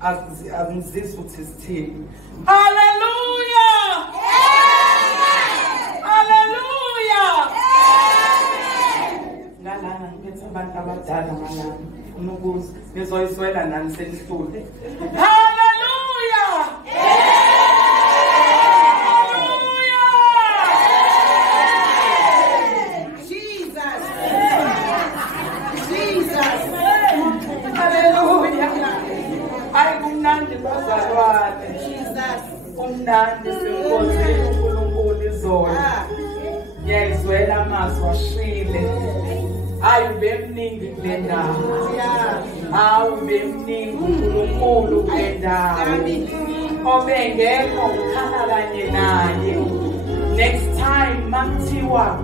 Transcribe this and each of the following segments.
angizizwa ukuthi sithini. Hallelujah. Hallelujah. Ngalana ngiphethe abantu abadala ngalana. Ufuna ukuze nizoyiswela nani senihlule. Hallelujah. Kumnandi bazalwane. Kumnandi sinkonzile uNkulunkulu izolo. Ngiyayizwela amazwi ashile. Hayi bemningi kule ndawo. Hawu bemningi uNkulunkulu kule ndawo. Obengekho ukhala kanye naye. Next time makuthiwa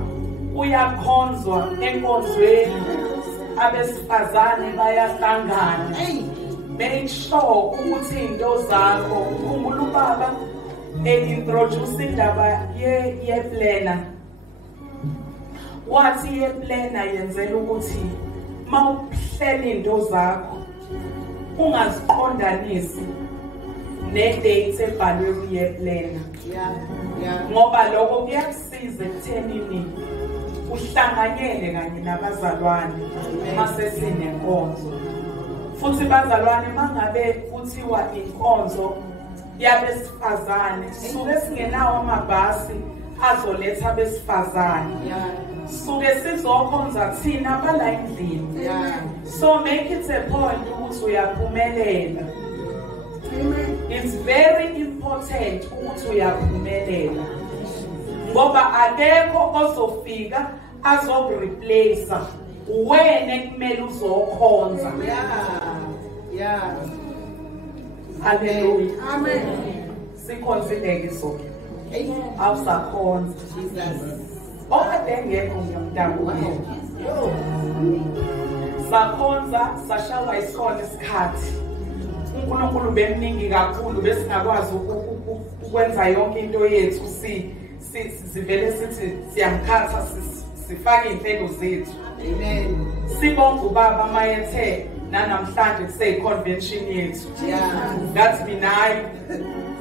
uyakhonzwa enkonzweni abesifazane bayahlangana. Make sure ukuthi into zakho ukhumbula ubaba introduce indaba ye planner. Wathi ye planner yenzela ukuthi mawuhlela into zakho ungaziqondanisi ne-dates ebhalwe kuye planner. Ngoba lokho kuyakusiza ekuthenini uhlanganyele kanye nabazalwane mase sinenkonzo. Futhi bazalwane mangabe kuthiwa inkonzo yabesifazane suke singenawo amabhasi azoletha abesifazane. Suke sizokhonza thina bala endlini. So make it a point ukuthi uyaphumelela. It's very important ukuthi uyaphumelela. Ngoba akekho ozofika azokureplace wena ekumele uzokhonza. Hallelujah. Amen. Sikhonzileke so. Awusakhonza. Okade ngekho ngiyamdabuka. Sakhonza sashawa isikole isikhathi. uNkulunkulu bemningi kakhulu besingakwazi ukwenza yonke into yethu sivele sithi siyamkhatha sifake inhlelo zethu. Amen. Sibonga ubaba mayethe nanamhlanje kuseyiconvention yethu. That's minayi.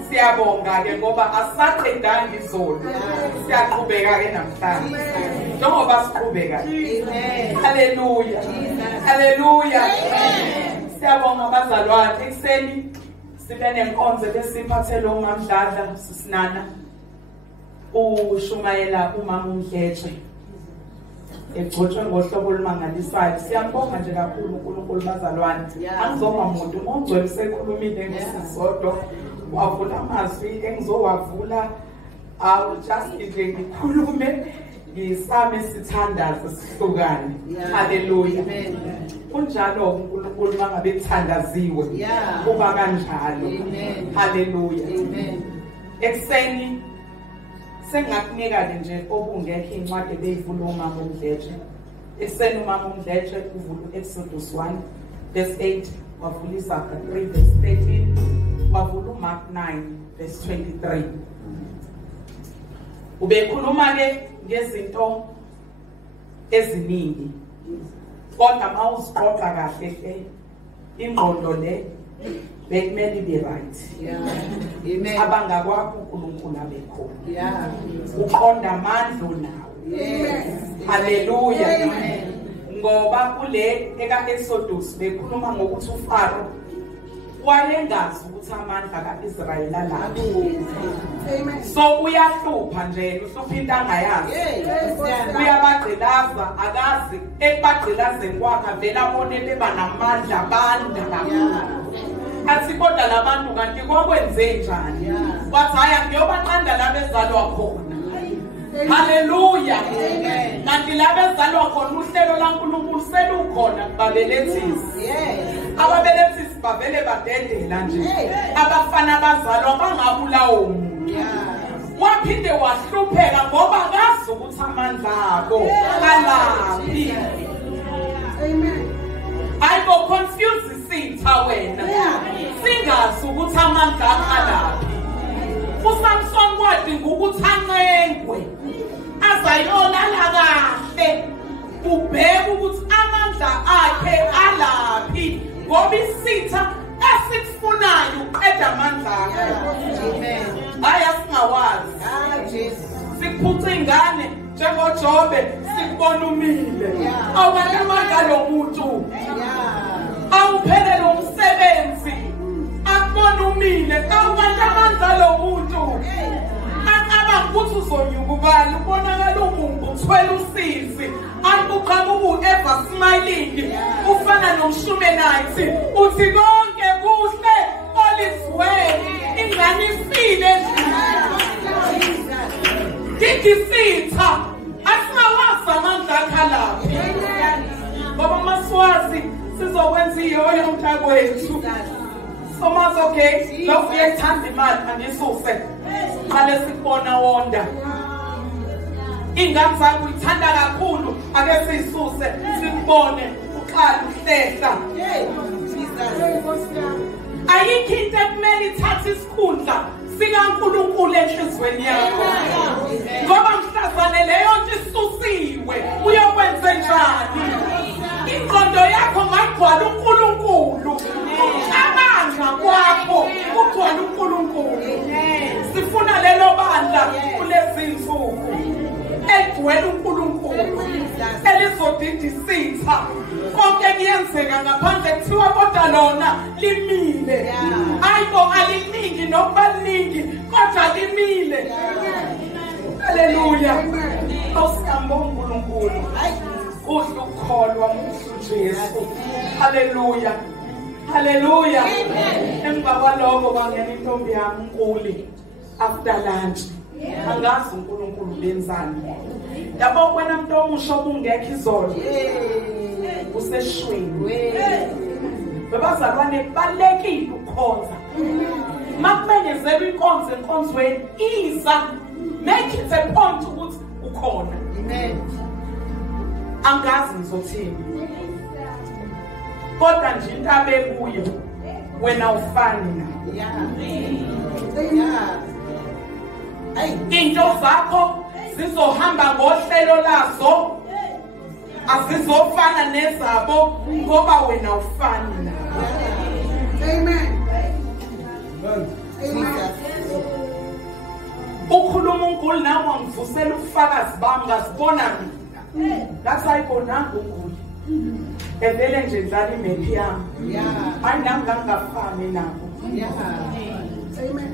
Siyabonga ke ngoba asaqedanga izolo. Siyaqhubeka ke namhlanje. Njengoba siqhubeka. Amen. Hallelujah. Hallelujah. Siyabonga bazalwane ekseni sibe nenkonzo besiphathele uMamdladla sisinana ushumayela umama uMdletshe. Egcotshwe ngohlobo olumangalisayo. Siyabonga nje kakhulu uNkulunkulu bazalwane. Angizonga umuntu ongcwele sekhulumile ngesisodwa wavula amazwi engizowavula just nje ngikhulume ngisame sithandaze sihlukane. Hallelujah. Kunjalo uNkulunkulu mangabe ethandaziwe kuba kanjalo. Hallelujah. Ekseni sengakunika nje obungekho incwadi ebeyivula uMama uMdletshe. Ekseni uMama uMdletshe uvula Exodus 1 verse 8, wavula Isaiah 3 verse 13, wavula uMark 9 verse 23. Ubekhuluma ke ngezinto eziningi. Kodwa mawuziqoqa kahle ingqondo le bekumele be right. Amen. Abangakwakho uNkulunkulu abekhona. Uqonda amandla nawo. Hallelujah. Ngoba kule eka Exodus bekhuluma ngokuthi uFaro wayengazi ukuthi amandla kaIsrayeli alaphi. So uyahlupha nje, uhlupha into angayazi. Uyabagqilaza akazi ekubagqilazeni kwakhe vele abone beba namandla banda. Athi kodwa labantu kanti kwakwenze njani? Wathi haya ngiyobaqanda labezalwa khona. Hallelujah. Kanti labezalwa khona uhlelo laNkulunkulu selukhona kubabelethisi. Ababelethisi bavele badedela nje. Abafana abazalwa bangabulawo umuntu. Waphinde wahlupheka ngoba akazi ukuthi amandla akho alaphi. Amen. I go confuse isitha wena. Singazi ukuthi amandla akho alaphi. uSamson wadinga ukuthi anqengwe azayolala kahle ubheke ukuthi amandla akhe alaphi ngoba isitha esifuna ofunayo uqeda amandla akho. Hayi asingawazi. Siphuthe ingane njengoJobe sikubona umile. Awubantu amandla lo muntu. Awuphelele umsebenzi. Akubona umile. Awubantu amandla lo muntu. Ukuthi uzonyuka ubani ubonakala umuntu uthwele usizi akuqhamuka ever smiling ufana nomshumenathi uthi konke kuhle olivweni ingane ifile ngikisitha asinawazi amandla akhalaphi ngoba maswazi sizokwenza iyoyo umntakwethu somazi okay lo uyethanda imali angisuse qale sikubona wonda ingane zakho uyithanda kakhulu ake sisuse sikubone uqala uhlehla ayikho into ekumele ithathe isikhundla sikaNkulunkulu enhlizweni yakho ngoba mhlazane leyo nto isusiwe uyokwenza njani ingqondo yakho ngagcwala uNkulunkulu amandla kwakho ugcwala uNkulunkulu sifuna lelo bandla kulezi insuku egcwele uNkulunkulu elizodidisitha konke kuyenzeka ngaphandle kuthiwa kodwa lona limile hayibo aliningi nokuba liningi kodwa limile haleluya awusiyambonga uNkulunkulu udla ukukholwa uJesu haleluya haleluya emva kwaloko bangena intombi yami uNkuli after lunch angazi uNkulunkulu lenzani yabo wena umuntu omusha obungekho izolo useshweni babazalwane balekile ukukhonza makumenyezelwe inkonzo enkonzweni iza make it a point ukuthi ukhona amen angazi ngizothini kodwa nje into abekuyo wena ufani na into zakho zizohamba ngohlelo lazo azizofana nezabo ngoba wena ufani na amen ukhuluma uNkulunkulu nawe ngivusela ubufakazi bami ngasibona mina ngathi ayibonanga uNkulunkulu evele nje dlala imephi yami hayi nami ngangafani nabo amen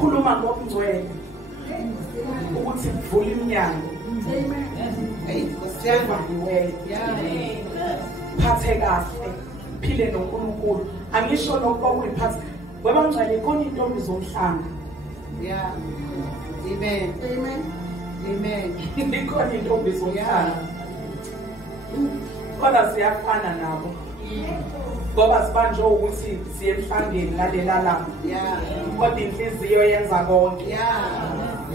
khuluma ngokungcwele ukuthi kuvula iminyango amen kuseva iwe phathe kahle phile noNkulunkulu angisho lokho ukuyiphatha weba ngcwele ikona intombi zomhlanga amen amen amen ikona intombi zomhlanga kodwa siyafana nabo ngoba sibanje ukuthi siye emhlangeni lalela lama kodwa inhliziyo yenza konke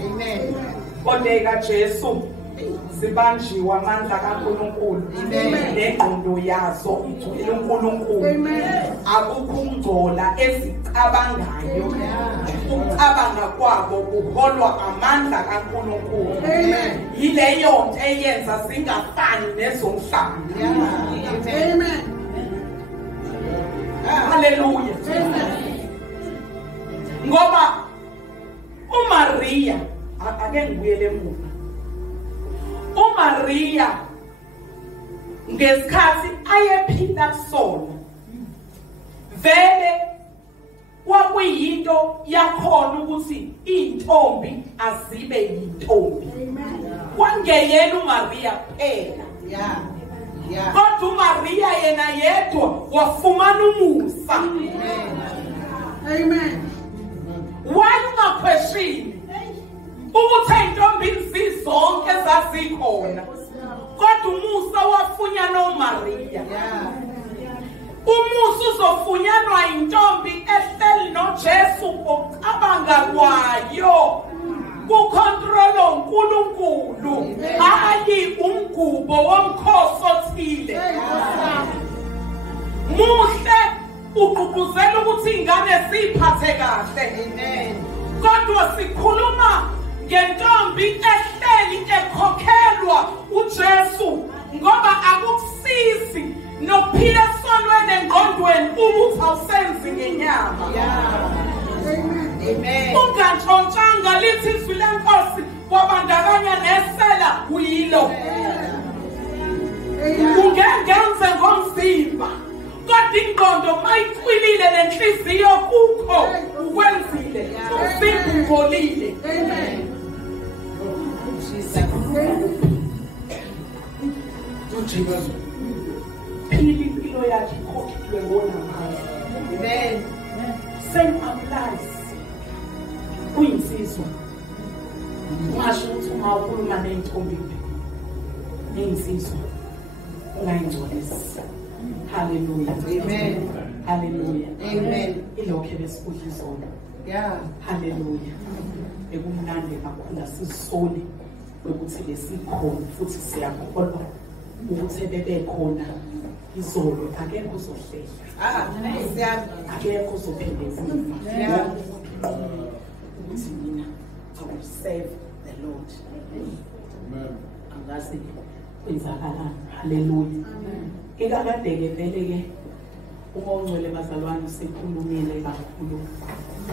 amen kodwa kaJesu sibanjiwe amandla kaNkulunkulu nengqondo yazo igcwele uNkulunkulu akukho ukungcola ezicabangayo ukucabanga kwabo kuholwa amandla kaNkulunkulu yileyo nto eyenza singafani nezomhlanga amen haleluya ngoba uMaria ake ngibuyele emuva uMaria ngesikhathi ayephinda kusona vele kwakuyinto yakhona ukuthi intombi azibe yintombi kwangeyena uMaria kuphela kodwa uMaria yena yedwa wafumana umusa amen wayengakhweshini ukuthi intombi zizonke zazikhona kodwa umusa wafunyanwa uMaria umusa uzofunyanwa intombi ehleli noJesu ocabanga kwayo kucontrol uNkulunkulu hayi umgubo womkhosi othile muhle uqhubuzela ukuthi ingane siphathe kahle amen kodwa sikhuluma ngentombi ehleli ekhokhelwa uJesu ngoba akukusizi nokuphila esonweni engqondweni ubuthi awusenzi ngenyama. Amen. Ungantshontshanga lithi izwi lenkosi kwabandakanya nesela kuyilo. Ungengenze ngomzimba kodwa ingqondo mayicwilile nenhliziyo kukho ukwenzile umzimba ungcolile. Amen. Jesus. Phila impilo yakhe ikhokhilwe ngonamandla. Amen. Same applies kuyinsizwa. Ungasho ukuthi uma ukhuluma ney'ntombi ney'nsizwa ungayingcolisi. Hallelujah. Amen. Hallelujah. Amen. Ilokho ebesikudla izolo. Yeah. Hallelujah. Bekumnandi kakhulu asizisoli ukuthi lesikhona futhi siyakholwa ukuthi bebekhona izolo akekho uzohlela. Akekho uzophinde emuva. Ukuthi mina I will serve the Lord. Amen. Angazi kwenzakalani. Hallelujah. Ikakade-ke vele-ke uma ungcwele bazalwane usekhulumile kakhulu.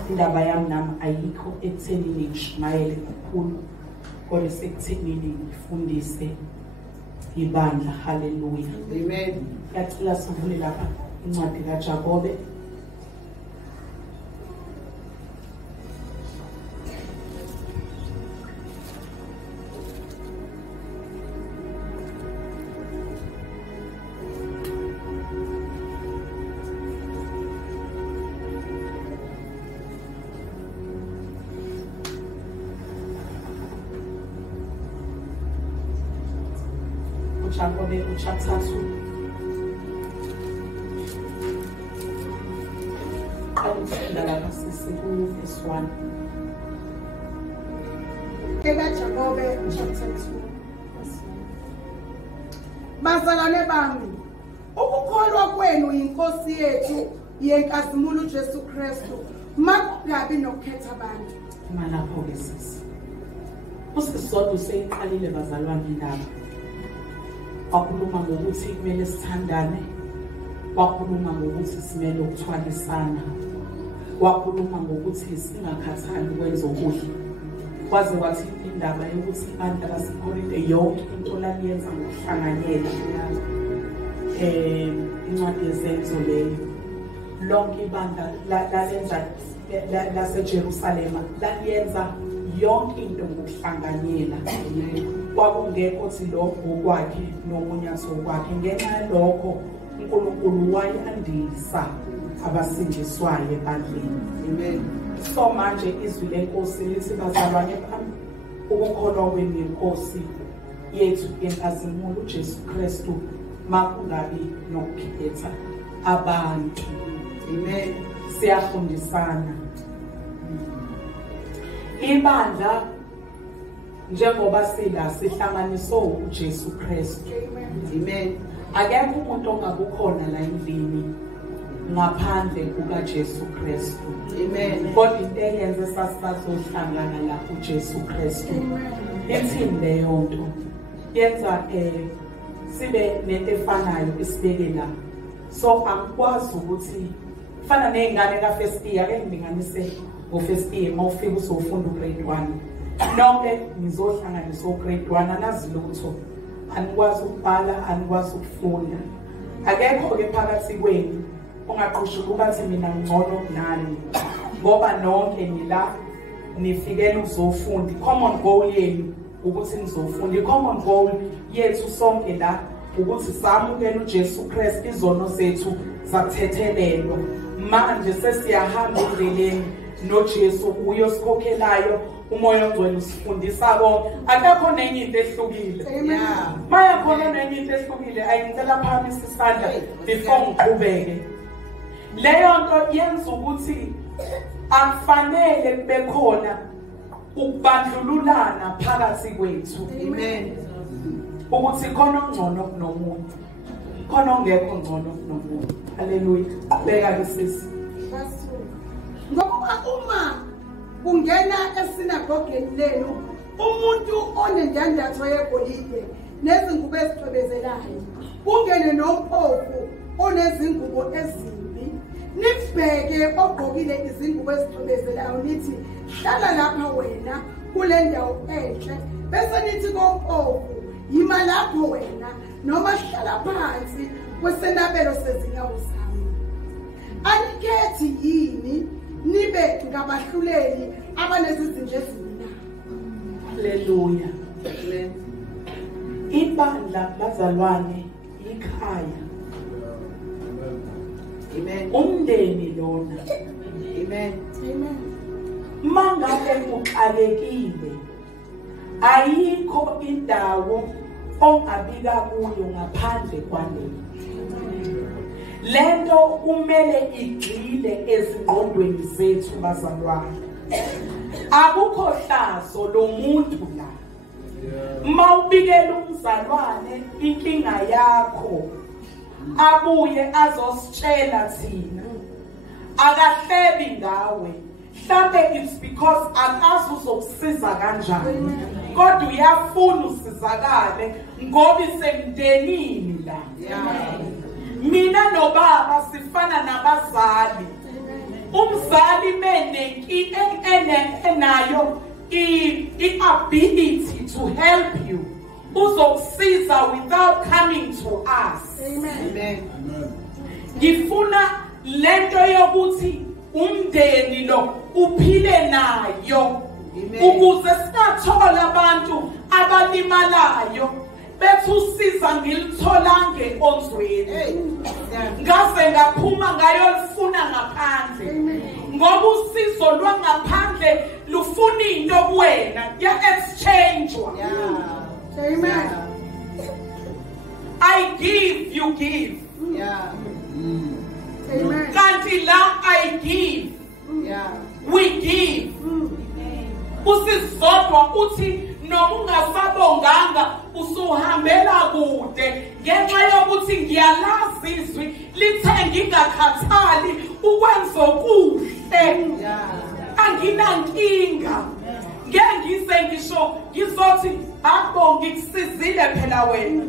Indaba yami nami ayikho ekuthenini ngishumayele kakhulu kodwa sekuthenini ngifundise ibandla. Hallelujah. Amen. Ngiyacela sivule lapha incwadi kaJakobe. Jakobe chapter 2. Ayufunda lapha sisiku verse 1. Jakobe chapter 2. Bazalwane bami, ukukholwa kwenu inkosi yethu yenkazimulo uJesu Kristu makungabi nokukhetha abantu. Malapho ke sisi. Usisodwa seyiqalile bazalwane indaba. Wakhuluma ngokuthi kumele sithandane, wakhuluma ngokuthi simele ukuthwalisana, wakhuluma ngokuthi singakhathali ukwenza okuhle. Kwaze wathi indaba yokuthi abantu abaseKorinte yonke into laliyenza ngokuhlanganyela. Incwadi yezenzo leyo lonke ibandla lalenza laseJerusalema laliyenza yonke into ngokuhlanganyela. Kwakungekho ukuthi lo ngokwakhe nomunye asokwakhe. Ngenxa yalokho uNkulunkulu wayandisa abasindiswayo ebandleni. Amen. So manje izwi lenkosi lithi bazalwane bami, ukukholwa kwenu inkosi yethu yenkazimulo uJesu Kristu makungabi nokukhetha abantu. Amen. Siyafundisana. Ibandla njengoba sihlanganiswe uJesu Kristu. Amen. Akekho umuntu ongabukhona la endlini ngaphandle kukaJesu Kristu. Amen. Kodwa into eyenze sazohlangana la kuJesu Kristu. Ethini leyo nto yenza sibe nento efanayo isibeke la. So angikwazi ukuthi fana nezingane kaFirst year ake ngilinganise ngoFirst year mawufika usofunda ugrade 1. Nonke nizohlanganiswa ugrade 1 anazi lutho. Anikwazi ukubhala, anikwazi ukufunda. Akekho ke phakathi kwenu ongaqhushuka ukuthi mina ngcono kunani. Ngoba nonke nila nifikele ukuzofunda. Common goal yenu ukuthi nizofunda. Common goal yethu sonke la ukuthi samukele uJesu Kristu izono zethu zathethelelwa. Manje sesiyahamba endleleni noJesu uyosikhokhelayo. Umoya ongcwele usifundisa konke. Akekho nenye into ehlukile. Yeah. Maya khona nenye into ehlukile ayingicela phambi isandla before ngiqhubeke. Leyo nto yenza ukuthi akufanele kube khona ukubandlululana phakathi kwethu. Amen. Ukuthi khona ongcono kunomuntu. Khona ongekho ngcono kunomuntu. Hallelujah. Beka ke sisi. Ngoba uma ungena esinagogeni lenu umuntu onendandatho yegolide nezingubo ezicwebezelayo kungene nomphofu onezingubo ezimbi nibheke ogqokile izingubo ezithobezelayo nithi hlala lapha wena kule ndawo enhle bese nithi komphofu yima lapho wena noma hlala phansi kwesenabelo sezinyawo zami anikhethi yini nibe ngabahluleli abanezizinje ezimina. Haleluya. Ibandla bazalwane ikhaya. Amen. Umndeni lona. Amen. Amen. Mangabe uxakekile ayikho indawo ongabika kuyo ngaphandle kwale. Lento kumele igcile ezingqondweni zethu bazalwane. Akukho hlazo lomuntu la. Mawubikela umzalwane inkinga yakho abuye azositshela thina akahlebi ngawe mhlambe it's because akazi uzokusiza kanjani kodwa uyafuna usizakale ngoba isemndenini la. Mina nobaba sifana nabazali. Umzali menenki enayo i-ability to help you uzokusiza without coming to us. Amen. Ngifuna lento yokuthi umndeni lo uphile nayo ukuze singathola abantu abalimalayo bethu usiza ngilitholange onzweni ngaze ngaphuma ngayolifuna ngaphandle ngoba usizo lwangaphandle lufuna into kuwena ya-exchangewa. Amen. I give, you give. Amen. Kanti la I give, we give. Usizodwa uthi noma ungasabonganga usuhambela kude ngenxa yokuthi ngiyalazi izwi lithe ngingakhathali ukwenza okuhle. Anginankinga ngeke ngisho ngizothi akubonga ikusizile phela wena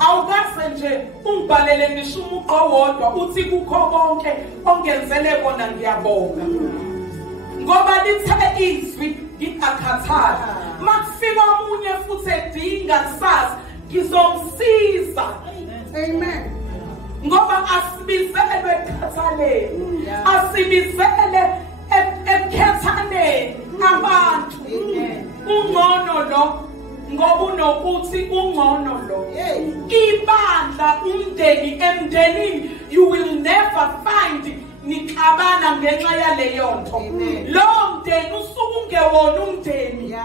awukaze nje ungibhalele ngisho umugqo wodwa uthi kukho konke ongenzele kona ngiyabonga ngoba lithe izwi ngingakhathali makufika omunye futhi edinga kusasa ngizomsiza. Amen. Ngoba asibizelwe ekhathaleni asibizele ekhethaneni abantu. Ungcono lo ngoba unokuthi ungcono lo ibandla umndeni emndenini you will never find nixabana ngenxa yaleyo nto. Lo mndeni usuke ungewona umndeni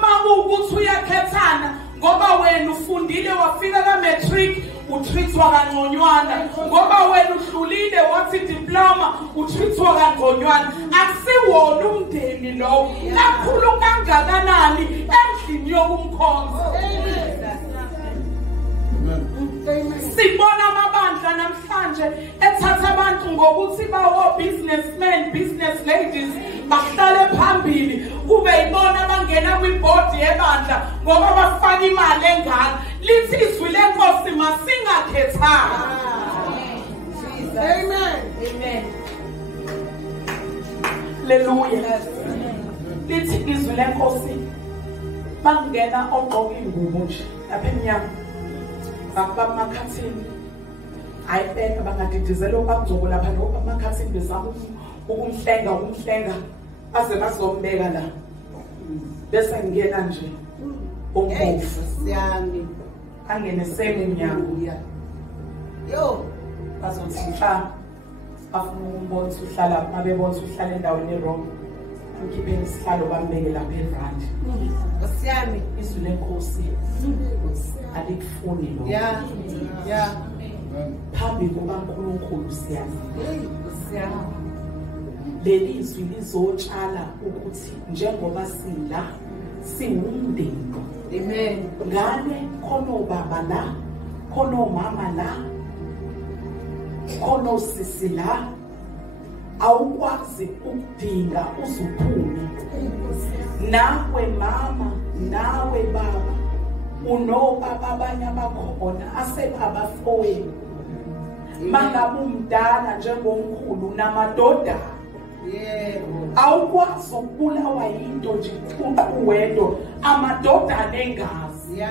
makuwukuthi uyakhethana ngoba wena ufundile wafika ka-matric utrithwa kangconywana ngoba wena uhlulile wathi diploma utrithwa kangconywana. Akusiwona umndeni lo kakhulu kangakanani endlini yokumkhonza. Sibona amabandla namhlanje ethatha abantu ngokuthi bawo businessmen, business ladies bahlale phambili kube yibona abangena kwibhodi yebandla ngoba bafaka imali engaka. Lithi izwi lenkosi masingakhethanga. Amen. Amen. Haleluya. Lithi izwi lenkosi bangena ogqoka ingubo nje lapha emnyama abamakhathini ayibeka bangadidizela okwakuzobo lapha ngoba amakhathini bezama ukumhlenga aze bazombeka la bese ngena nje umhofu siyami angene semnyango yo bazothi mhla afuna umbona uhlala abebona uhlala endaweni wrong ukhipheni isihlalo bambeke lapha evrandi. siyami Izwi lenkosi alikufuni lo. Phambi kukaNkulunkulu siyami. Leli izwi lizotshala ukuthi njengoba sila siwumndeni. Amen. Ngane khona ubaba la, khona umama la, khona usisi la. Awukwazi ukudinga uzuphume. Nawe mama, nawe baba, unobaba abanye abakhona asebabafowenu mangabe umdala njengomkhulu namadodana awukwazi ukubulawa yinto nje uqhuwedwa amadodana engazi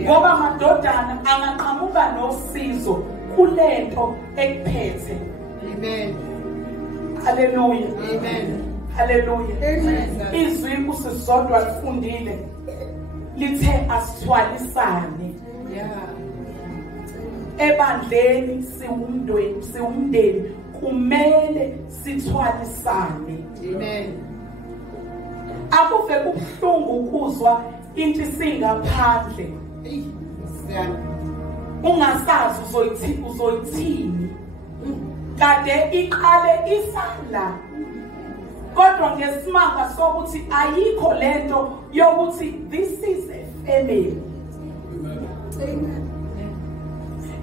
ngoba amadodana angaqhamuka nosizo kulento ekuphethe. Amen. Hallelujah. Amen. Hallelujah. Amen. Izwi kusizodwa lifundile lithe asithwalisane. Ebandleni siwumndeni kumele sithwalisane. Amen. Akuve kubuhlungu ukuzwa into isingaphandle. Ungasazi uzoyithini. Kade iqale isala. Kodwa ngesimanga sokuthi ayikho lento yokuthi this is a family. Amen.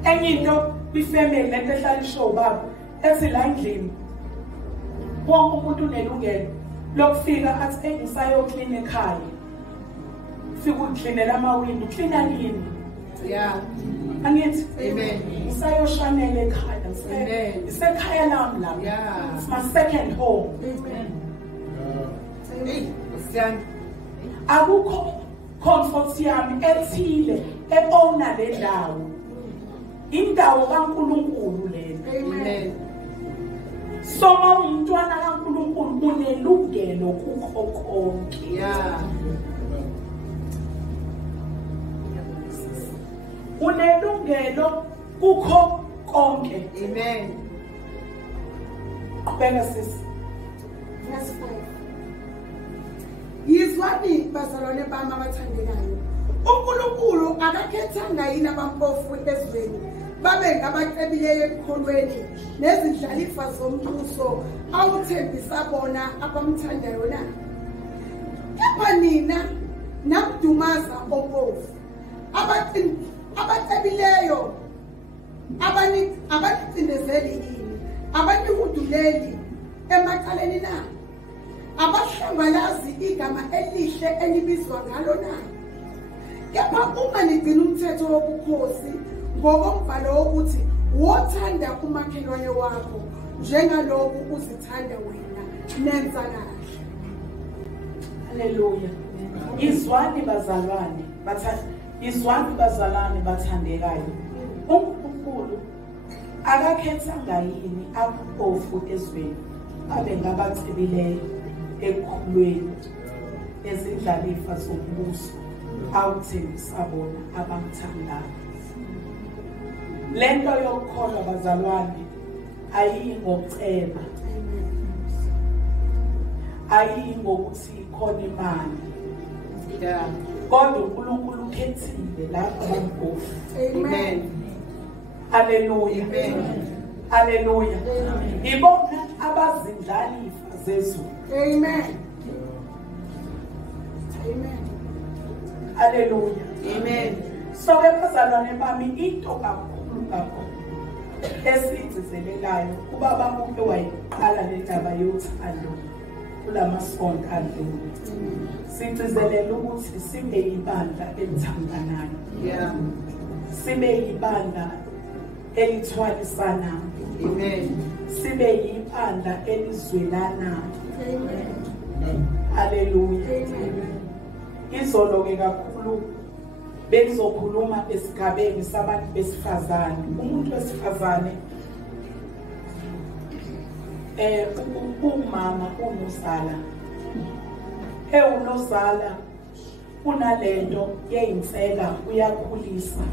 Enye into ifamily lento ehlala isho baba ethi la endlini wonke umuntu unelungelo lokufika athi engisayoklina ekhaya. Fika uklinela amawindi, uklina yini? Angithi Amen. Ngisayoshanela ekhaya. Amen. Isekhaya lami la. It's my second home. Amen. Akukho comfort yami ethile eona le ndawo. Indawo kaNkulunkulu le. Amen. Soma umntwana kaNkulunkulu unelungelo kukho konke. Unelungelo kukho konke. Amen. Qhubeka sisi. Verse 5. Yizwani bazalwane bami abathandekayo. uNkulunkulu akakhethanga yini abampofu ezweni babe ngabacebileyo ekukholweni nezindlalifa zombuso awuthembisa bona abamthandayo na. Kepha nina namdumaza ompofu abacebileyo abanicindezeli yini abanikuduleli emacaleni na. Abahlangalazi igama elihle elibizwa ngalo na. Kepha uma nigcina umthetho wobukhosi ngokombhalo wokuthi wothanda umakhelwane wakho njengalokhu uzithanda wena nenza kahle. Hallelujah. Izwani bazalwane bathandekayo. uNkulunkulu akakhethanga yini abampofu ezweni babe ngabacebileyo ekukhulweni nezindlalifa zombuso awuthembisa bona abamthandayo. Lento yokukholwa bazalwane ayingokuceba, ayingokuthi khona imali, kodwa uNkulunkulu ukhethile lapha abampofu. Amen. Hallelujah. Hallelujah. Ibona abazindlalifa zezulu. Amen. Amen. Hallelujah. Amen. So bazalwane bami into kakhulu esithizelelayo ubaba bonke wayiqala le ndaba yothando kulamasonto adlule. Sithizelela ukuthi sibe ibandla elithandanayo. Sibe ibandla elithwalisanayo. Amen. Sibe ibandla elizwelanayo. Amen. Hallelujah. Izolo ke kakhulu bengizokhuluma esigabeni sabantu besifazane. Umuntu wesifazane umama unozala. Unozala unalento yeyinseka uyakhulisa.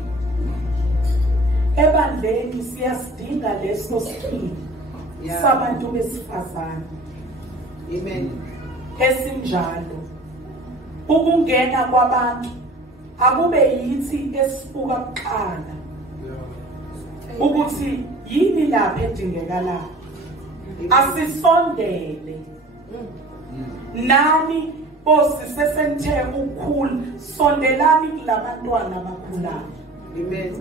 Ebandleni siyasidinga leso skill sabantu besifazane. Amen. Esinjalo ukungena kwabantu akube yithi esibuka kuqala ukuthi yini lapha edingekalayo. Asisondele nani bosi sesenthe ukukhula, sondelani kulabantwana abakhulayo. Amen.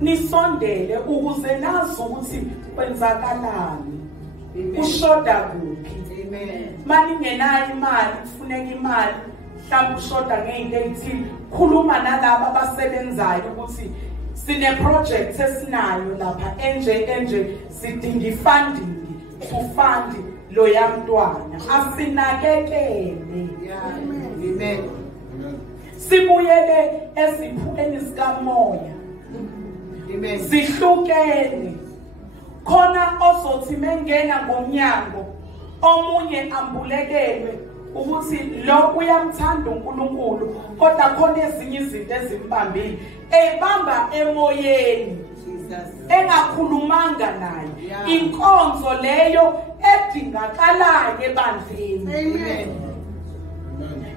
Nisondele ukuze nazi ukuthi kwenzakalani, ushoda kuphi. Amen. Mali ngenayo imali kufuneka imali, mhlawumbe ushoda ngeinto ezithile khuluma nalabo abasebenzayo ukuthi sine project esinayo lapha enje sidinga ifunding ufandi lo yamntwana asinakekele. Amen. Sibuyele esiphukeni sikamoya. Amen. Sihlukene khona ozothi mengena ngomnyango omunye ambulekelwe ukuthi lo uyamthanda uNkulunkulu kodwa khona ezinye izinto ezimbambile ebamba emoyeni engakhulumanga naye inkonzo leyo edingakalayo ebandleni. Amen.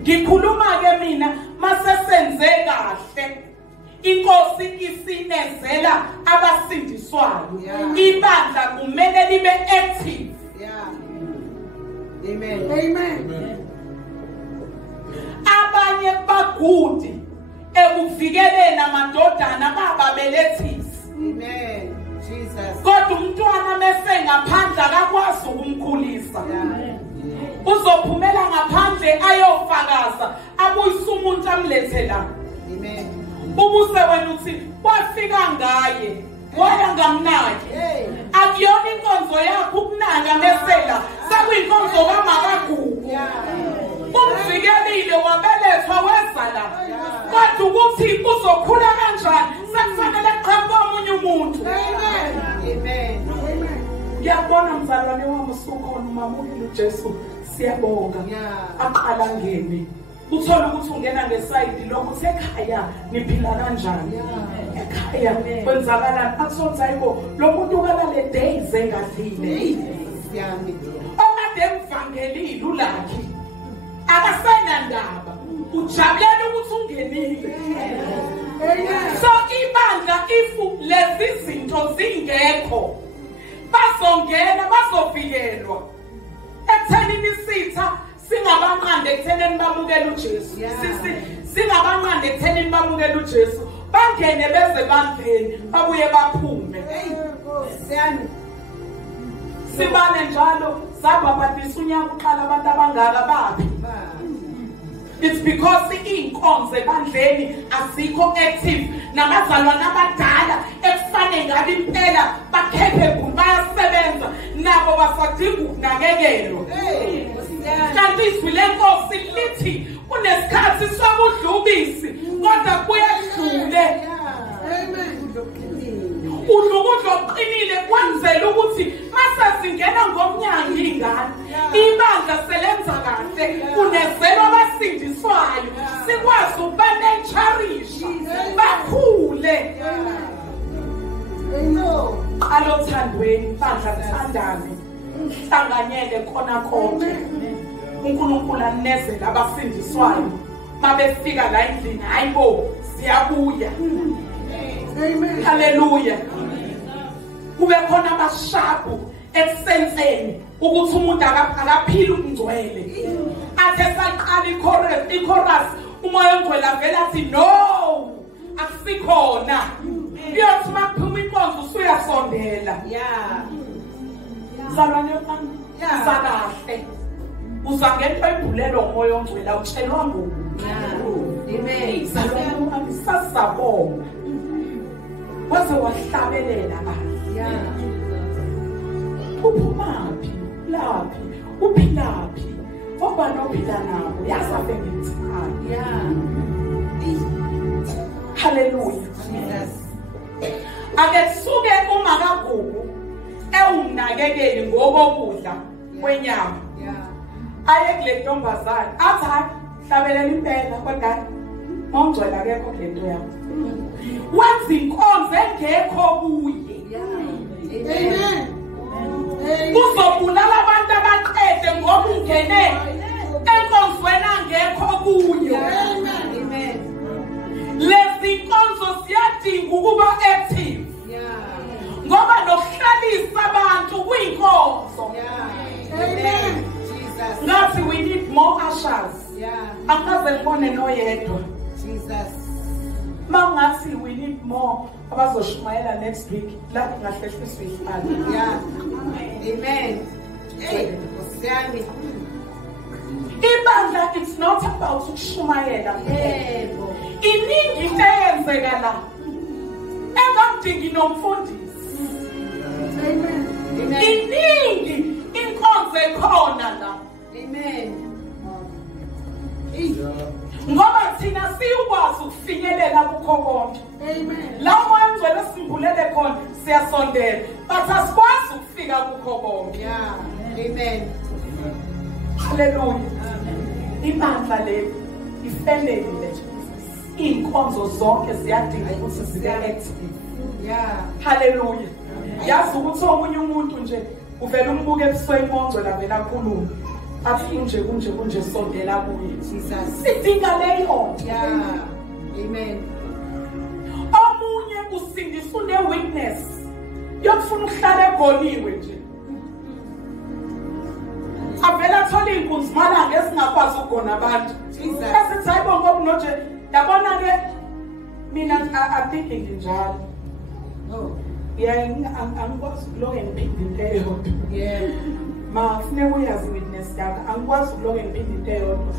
Ngikhuluma ke mina masesenze kahle inkosi isinezela abasindiswayo ibandla kumele libe active. Amen. Amen. Abanye bagudi ekuvikeleni amadodana bababelethisi. Amen. Jesus. Kodwa umntwana mase ngaphandle akakwazi ukumkhulisa. Uzophumela ngaphandle ayofakaza abuyisa umuntu amlethe la. Amen. Ubuse wena uthi wafika ngaye waya ngamnaki. Akuyona inkonzo yakho ukunaka mesela sekuyinkonzo kamakagugu. Umvikelile wabelethwa wezala. Kodwa ukuthi uzokhula kanjani sekufanele qhamuka omunye umuntu. Amen. Ngiyabona mzalwane wami usukhona umamukile uJesu siyabonga. Aqala ngene uthola ukuthi ungena ngesayidi lokuthi ekhaya niphila kanjani. Ekhaya kwenzakalani akusothi hayibo lo muntu kalale days engadlile. Okade emvangelile ulakhi akasenandaba ujabulela ukuthi ungenile. So ibandla ifu lezi zinto zingekho bazongena bazovikelwa ekuthenini sitha singabanqande ekuthenini bamukela uJesu. Singabanqande ekuthenini bamukela uJesu bangene beze bandleni babuye baphume. Sibane njalo sababadisa unyaka uqala abantu abangaka baphi. It's because inkonzo ebandleni azikho active nabazalwana abadala ekufane ngabe impela bakhephebule bayasebenza nabo basadinga ukunakekelwa. Kanti izwi lenkosi lithi kunesikhathi sobudlubisi kodwa kuyadlule. Udlukudlo oqinile kwenzela ukuthi masezingena ngomnyango ingane ibandla selenza kahle kunezelwa abasindiswayo sikwazi ukubanecharisha bakhule. Alothandweni bandla kuthandane hlanganyele khona konke uNkulunkulu anezela abasindiswayo mabefika la endlini hayibo siyabuya. Amen. Hallelujah. Kube khona abashabu eksenseni ukuthi umuntu akaphila ukungcwele. Athe saqala ichorus umoya ongcwele avela athi no akusikhona. Uyothi makuphuma inkonzo usuyasondela. Zalwane yami zakahle. Uzangento ibhulelo umoya ongcwele utshelwa ngoku. Amen. Zalwane yami sasabonga. Waze wahlabelela kahle. Uphumaphi laphi uphilaphi obani ophila nabo yasabe ngitsani. Hallelujah. Ake suke uma kagugu ewunakekeli ngokokudla kwenyama. Aye kule ntombazana athi hlabelela impela kodwa mongcwela akekho kule nto yakho. Wenza inkonzo engekho kuye. Amen. Uzobulala abantu abaqede ngoba ungene enkonzweni angekho kuyo. Amen. Lezi inkonzo siyadinga ukuba active. Ngoba nokuhlalisa abantu kuyinkonzo. Amen. Jesus. Ngathi we need more ushers. Akaze ngibone noyedwa. Jesus. Mangathi we need more abazoshumayela next week la ngahlehlisa imali. Amen. Ibandla it's not about ukushumayela. Yebo. Iningi into eyenzeka la. Engamdingi nomfundisi. Amen. Amen. Iningi inkonzo ekhona la. Amen. Ngoba thina siyukwazi ukufinyelela kukho konke. Amen. La umoya ongcwele simbulele khona siyasondela, but asikwazi ukufika kukho konke. Yeah. Amen. Hallelujah. Ibandla lethu ifamily lethu. Inkonzo zonke ziyadinga ukuthi zibe active. Yeah. Hallelujah. Yazi ukuthi omunye umuntu nje uvela umbuke ebusweni bongcwele avela akhuluma. Athi kunje sondela kuye. Jesus. Sidinga leyo. Yeah. Amen. Omunye usindisa une-weakness yokufuna ukuhlala egoniwe nje. Avela thola inkunzimalanga esingakwazi ukugona abantu. Asithi hayibo ngoba noje yabona ke mina athinki njalo. Oh. Angikwazi ukuloke ngiphinde into eyodwa. Yeah. Mafuneka uyazi witness yakho. Angikwazi ukuloke ngiphinde into eyodwa.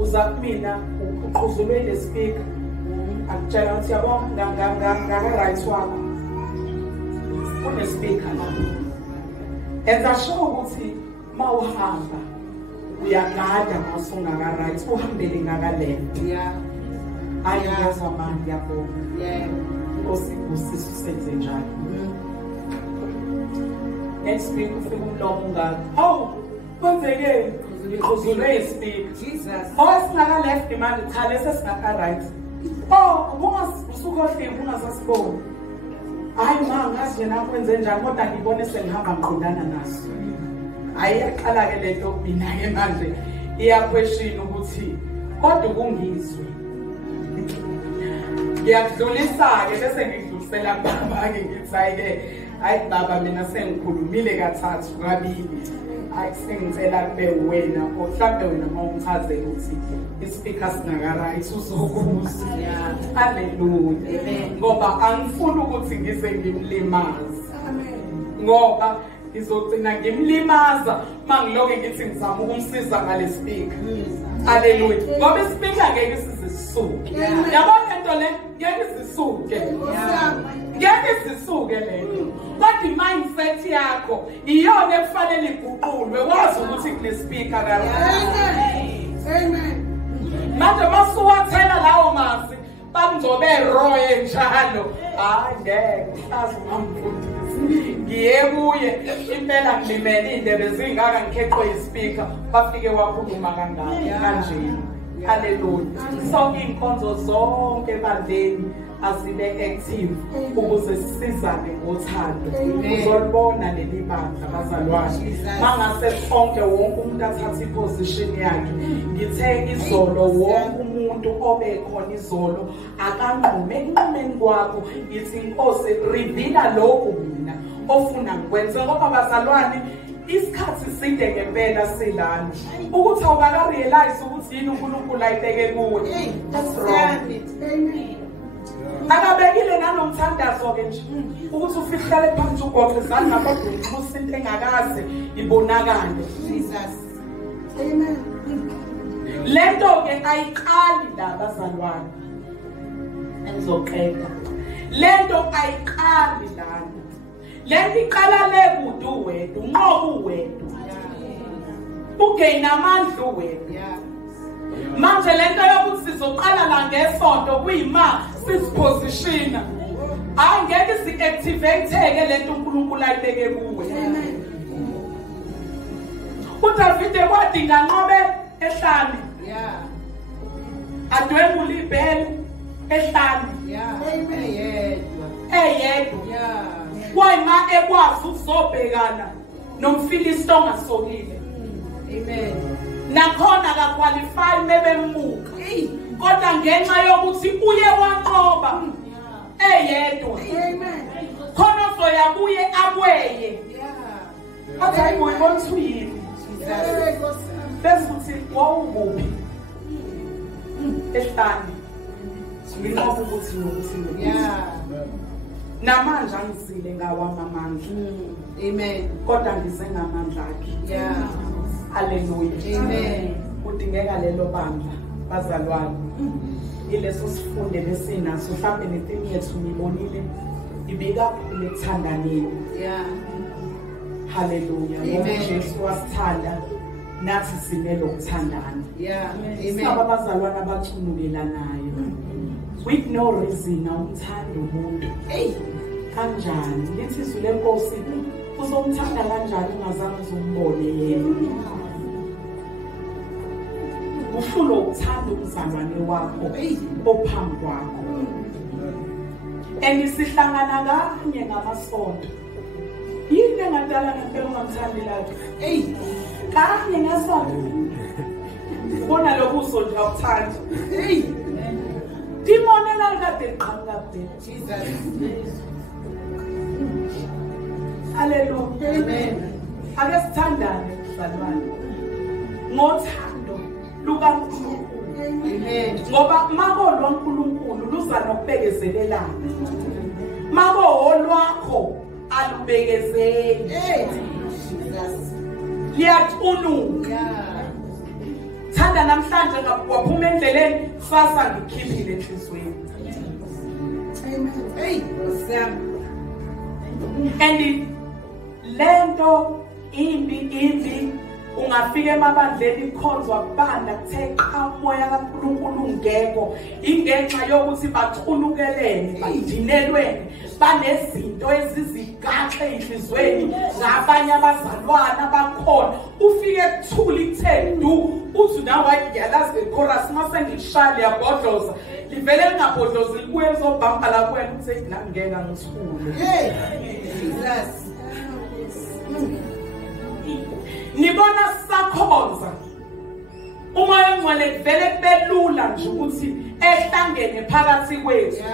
Uza kumina uqhuzulwe le speaker. Akutshela ukuthi yabona ngaka-right wakho. Une-speaker lapho. Enza sure ukuthi mawuhamba uyagada masungaka-right uhambele ngaka-left. Yeah. Ayezwa manje yabona. Yeah. Inkosi kusisi usenze njalo. Next week ufika umlomo ungaka. Hawu kwenzekeni? Ukhuzulwe ispeaker. Jesus. Singaka-left manje cha lesi singaka-right. Usukhohliwe ungasasiboni. Hayi ngazi yena kwenze njani kodwa ngibone sengihamba ngiqondana naso. Ayaqala ke lento mina ke manje iyaquestion ukuthi kodwa kungizwe. Ngiyadlulisa ke bese ngidlulisela baba ke ngithi hayi baba mina sengikhulumile kathathu kabili. Hayi sengicela kube wena mhlawumbe wena mawungichazela ukuthi ispeaker singaka-right uzokuza. Hallelujah. Ngoba angifuni ukuthi ngize ngimlimaze. Ngoba ngizogcina ngimlimaza mangiloke ngithi ngizama ukumsiza ngale speaker. Hallelujah. Ngoba ispeaker ngeke sizisuke. Yabona lento le ngeke sizisuke. Ngeke sizisuke lento. Kodwa i-mindset yakho iyona ekufanele iguqulwe wazi ukuthi kune speaker Amen. manje masuwathela lawo mazwi bamzobe roye njalo. Hayi ngeke sazi mamfundisi. Ngiye kuye impela ngilimele indebe zingaka ngikheqwe ispeaker bafike wakhuluma kanje. Hallelujah. So inkonzo zonke bandeni asibe active ukuze sisizane ngothando. Uzolibona leli bandla bazalwane. Mangase sonke wonke umuntu athatha iposition yakhe. Ngithe izolo wonke umuntu obekhona izolo akanqume enqumeni kwakho ithi inkosi reveala lokho mina ofuna ngikwenze ngoba bazalwane isikhathi side ngempela silana ukuthi awubaka realize ukuthi yini uNkulunkulu ayibeke kuwe. That's wrong. Amen. Akabekile nanomthandazo ke nje ukuthi ufihlale phansi ugoqezana nakodwa ubusa into engakaze ibonakale. Jesus. Amen. Lento ke ayiqali la bazalwane. Engizoqeda. Lento ayiqali la. Lento iqala le kudu wedwa, unqobo wedwa. Ugain amandla wedwa. Manje lento yokuthi sizoqala la ngesonto kuyima sisipositiona. Angeke si-activate-ke lento uNkulunkulu ayibeke kuwe. uDavide wadinga nqobe ehlane. Adwengula ibhele ehlane. Eyedwa. Wayima ekwazi ukuzobhekana nomfilisti ongasokile. Amen. Nakhona akaqualify bebembuka. Kodwa ngenxa yokuthi uye wanqoba eyedwa. Amen. Khona soya kuye akweye. Athi ayibona ukuthi uyini. Bese uthi wawubuphi. Ehlane. Nginoba ukuthi nokuthi. Namanje angizile ngawama amandla. Amen. Kodwa ngize ngamandla akhe. Yeah. Hallelujah. Amen. kudingeka lelo bandla bazalwane ileso sifunde besinaso mhlawumbe nethini yethu nibonile ibikakhulu ekuthandaneni haleluya ngoba Jesu wasithanda nathi simele ukuthandana saba bazalwane abacunulelanayo with no reason awuthanda umuntu kanjani lithi izwi lenkosi uzomthanda kanjani ungazange uzombone yena ufuna ukuthanda umzalwane wakho ophambi kwakho sihlangana kanye ngamasonto yini engadala ngempela ungamthandi lapho kanye ngesonto ubona lobuso nje awuthandi dimonela likade liqhamuka kude Jesus haleluya amen ake sithandane bazalwane ngothando lukaNkulunkulu amen ngoba mako loNkulunkulu luza nokubekezelelana mako olwakho alubekezeli Jesus liyathuluka thanda namhlanje waphuma endleleni sasa ngikhiphile enhlizweni amen and lento imbi ungafika emabandleni ikhonzwa kubanda kuthe umoya kaNkulunkulu ungekho ingenxa yokuthi baqhulukelene badinelweni banezinto ezizigaxe enhlizweni ngabanye abazalwana bakhona ufike ekuthula ithe du uthi nawe yalazi le-chorus mase ngishaya yabhodloza livele lingabhodlozi libuye lizobhamba la kuwena uthi nami ngeke ngithule Jesus nibona sakhonza umoya ongcwele kuvele kubelula nje ukuthi ehlangene phakathi kwethu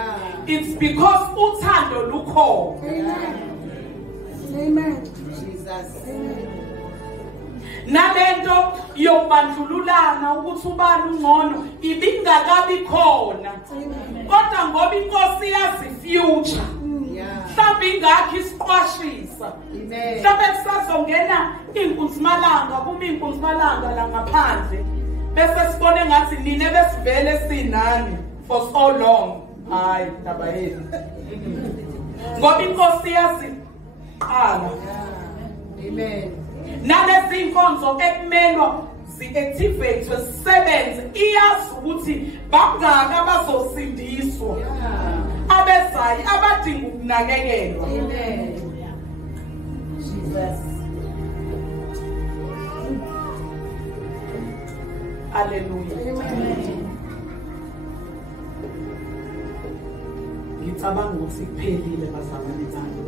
it's because uthando lukhona amen Jesus nalento yobandlululana ukuthi ubani ungcono ibingakabi khona kodwa ngoba inkosi yazi future mhlawumbe ingakho isiqwashisa mhlawumbe kusazongena inkunzimalanga kuma inkunzimalanga la ngaphandle bese sibone ngathi nine besivele sinani for so long hayi ndaba yethu ngoba inkosi yazi qala amen nalezi inkonzo ekumelwa zi-activate zisebenze iyazi ukuthi bangaka bazosindiswa abezayo abadinga ukunakekelwa amen Jesus haleluya amen ngicabanga ukuthi kuphelile bazalwane bami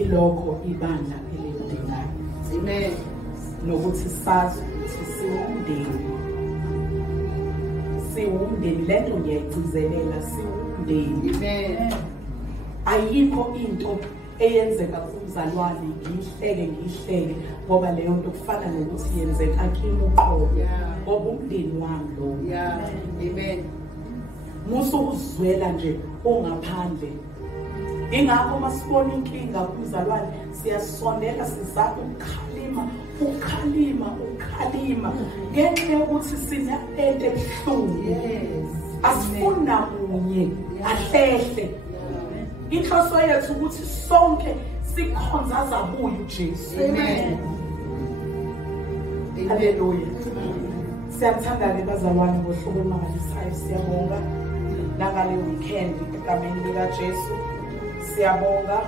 ilokho ibandla elidingayo amen nokuthi sazi ukuthi siwumndeni lento ngiyayigcizelela siwumndeni amen ayikho into eyenzeka kumzalwane ngiyihleke ngoba leyo nto kufana nokuthi yenzeka kimi uqobo ngoba umndeni wami lo amen musu uzwela nje ongaphandle ingakho masibona inkinga kumzalwane siyasondela sizama ukukhalima ngenxa yokuthi sina into ebuhlungu asifuna munye ahlehle inhloso yethu ukuthi sonke sikhonza zabuye uJesu amen haleluya siyathanda ke bazalwane ngohlobo olumangalisayo siyabonga nangale weekend egameni lika Jesu siyabonga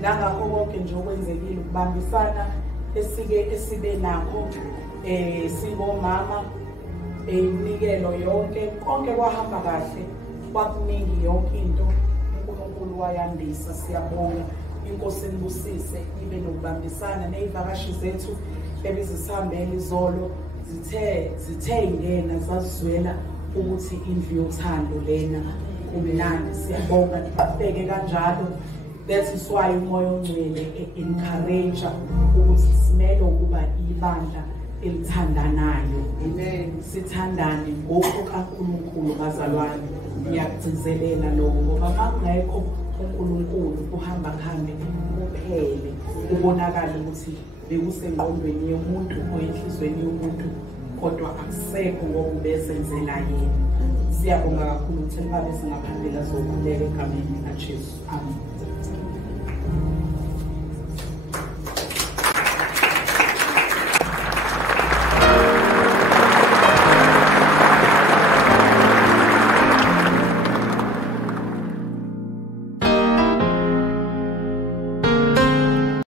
nangakho konke nje okwenzekile ukubambisana esibe nakho sibomama inikelo yonke konke kwahamba kahle kwakuningi yonke into uNkulunkulu wayandisa siyabonga inkosi enibusise ibe nokubambisana nezivakashi zethu ebezisihambele izolo zithe ingena zazizwela ukuthi indlu yothando lena kumnandi siyabonga nibeke kanjalo that is why umoya ongcwele encourage ukuthi simele ukuba ibandla elithandanayo amen sithandane ngokukaNkulunkulu bazalwane ngiyakugcizelela lokho ngoba mangekho uNkulunkulu uhamba khambe kuphele ubonakala ukuthi bekusengqondweni yomuntu oyenhlizweni yomuntu kodwa akusekho ngoba ubezenzela yena. Siyabonga kakhulu ukuthi Baba singaphambili azokhuleka egameni likaJesu. Amen.